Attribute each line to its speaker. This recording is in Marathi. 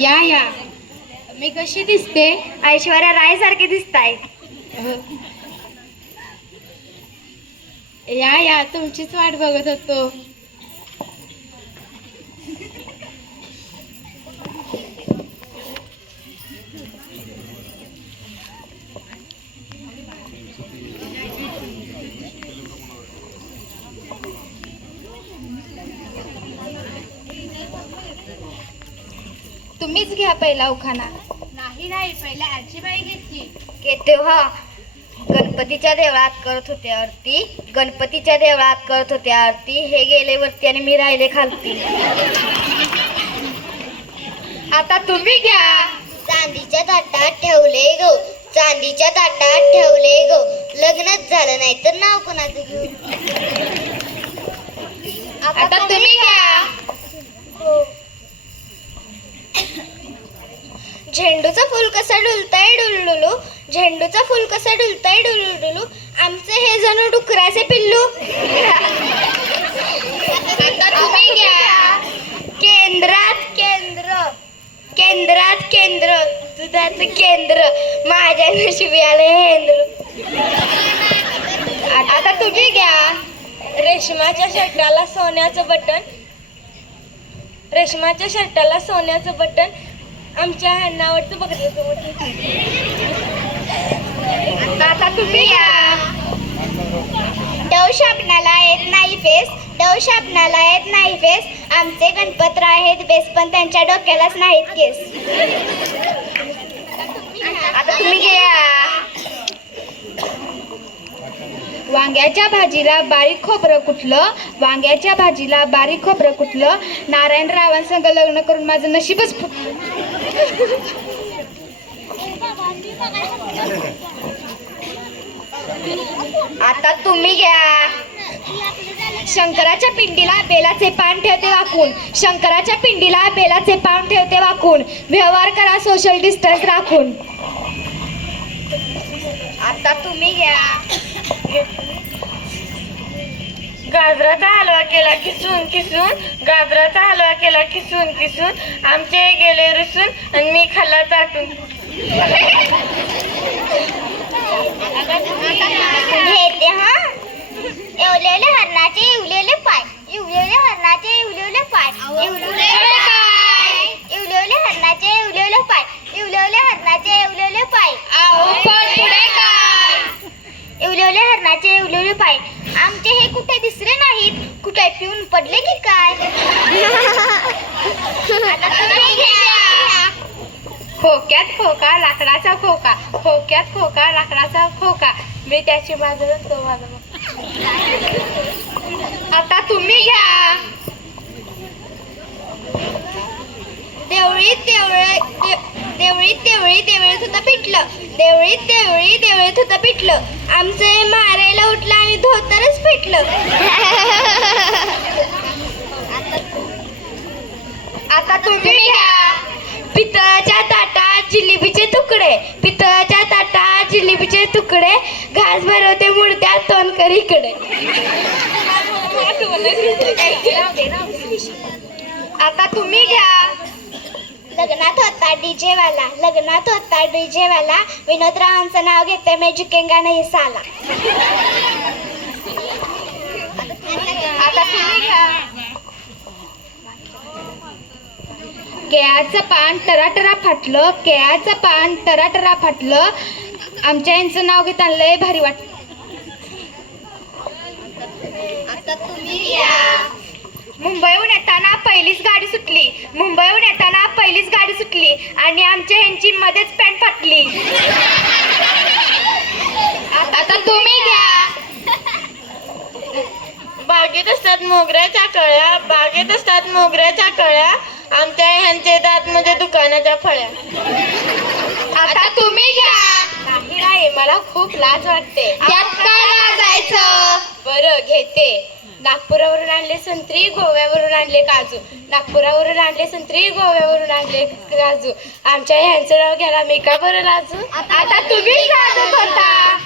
Speaker 1: या या. मी कशी दिसते?
Speaker 2: ऐश्वर्या राय सारखी दिसताय.
Speaker 1: या या. तुमचीच वाट बघत होतो. तुम्हीच घ्या पहिला उखाणा. नाही नाही पहिला आजीबाई घेतली.
Speaker 2: की तेव्हा गणपतीच्या देवळात करत होते आरती. गणपतीच्या देवळात करत होते आरती. हे गेले वरती आणि मी राहिले खालती.
Speaker 1: आता तुम्ही घ्या.
Speaker 2: चांदीच्या ताटात ठेवले गो. चांदीच्या ताटात ठेवले गो. लग्नच झालं नाही तर नाव कोणाचं घेऊ?
Speaker 1: आता तुम्ही घ्या.
Speaker 2: झेंडूचं फुल कसं डुलतंय डुलडुलू? झेंडूचं फुल कसं डुलतंय डुलडुलू? आमचे हे जणू डुकराचे पिल्लू.
Speaker 1: आता तुम्ही घ्या.
Speaker 2: केंद्रात केंद्र. केंद्रात केंद्र. दुधाचं केंद्र. माझ्या नशिबी आले हेंद्र.
Speaker 1: आता तुम्ही घ्या.
Speaker 3: रेशमाच्या शर्टाला सोन्याचं बटन. रेशमाच्या शर्टाला सोन्याचं बटन. आमच्या ह्यांनावरचं बघत
Speaker 1: आता तुम्ही घ्या
Speaker 2: डव शापनाला येत नाही फेस डव शापनाला येत नाही फेस. आमचे गणपत आहेत बेस पण त्यांच्या डोक्यालाच नाहीत केस. आता तुम्ही घ्या
Speaker 1: वांग्याच्या भाजीला बारीक खोबरं कुठलं? वांग्याच्या भाजीला बारीक खोबरं कुठलं? नारायण रावांसंग लग्न करून माझं नशीबच फुटलं
Speaker 2: आता तुम्ही घ्या.
Speaker 1: शंकराच्या पिंडीला बेलाचे पान ठेवते वाकून. शंकराच्या पिंडीला बेलाचे पान ठेवते वाकून. व्यवहार करा सोशल डिस्टन्स राखून.
Speaker 2: आता तुम्ही घ्या.
Speaker 3: गाजराचा हलवा केला किसून किसून गाजराचा हलवा केला किसून किसून. आमचे गेले रुसून आणि मी खाल्ला चाटून
Speaker 2: घेते हा? एवलेले हरणाचे इवलेले पाय. इवलेले हरणाचे इवलेले पाय. इवलेले पाय इवलेले हरणाचे इवलेले पाय इवलेले हरणाचे इवलेले पाय
Speaker 1: अहो पण पुढे काय
Speaker 2: इवलेले हरणाचे इवलेले पाय आमचे हे कुठे दिसले नाहीत? कुठे पिऊन पडले की काय.
Speaker 1: खोक्यात खोका लाकडाचा खोका. खोक्यात खोका लाकडाचा खोका. मी त्याची बाजू तो बाजू आता तुम्ही घ्या
Speaker 2: देवळीत देवळ दे- देवळीत देवळी देवळीत होतं पिटलं देवळीत देवळी देवळीत होतं पिटलं आमचे मारायला उठलं आणि धोतरच पिटलं
Speaker 1: आता तुम्ही घ्या.
Speaker 2: पितळाच्या ताटात जिलेबीचे तुकडे. पितळाच्या ताटात जिलेबीचे तुकडे. घास भरवते मुडत्या तोंडकर इकडे
Speaker 1: आता तुम्ही घ्या.
Speaker 2: लग्नात होता डीजे वाला. लग्नात होता डीजे वाला. विनोदरावांचं नाव घेते मी झुकेंगा नाही साला.
Speaker 1: आता तुम्ही केळाचं पान टराटरा फाटलं केळाचं पान टराटरा फाटलं. आमच्या यांचं नाव घेत लय भारी वाट मुंबईहून येताना पहिलीच गाडी सुटली. मुंबईहून येताना सुटली आणि आमच्या ह्यांची मध्येच पॅन्ट फाटली. आता तुम्ही घ्या.
Speaker 3: बागेत असतात मोगऱ्याच्या कळ्या बागेत असतात मोगऱ्याच्या कळ्या आमच्या ह्यांचे दात म्हणजे दुकानाच्या फळ्या.
Speaker 1: आता तुम्ही घ्या. नाही नाही मला खूप लाज वाटते. त्यात काय लाजायचं? बरं घेते. नागपुरावरून आणले संत्री गोव्यावरून आणले काजू. नागपुरावरून आणले संत्री गोव्यावरून आणले काजू. आमच्या ह्यांचं नाव घ्यायला मी का बरं लाजू आता तुम्ही लाजत होता.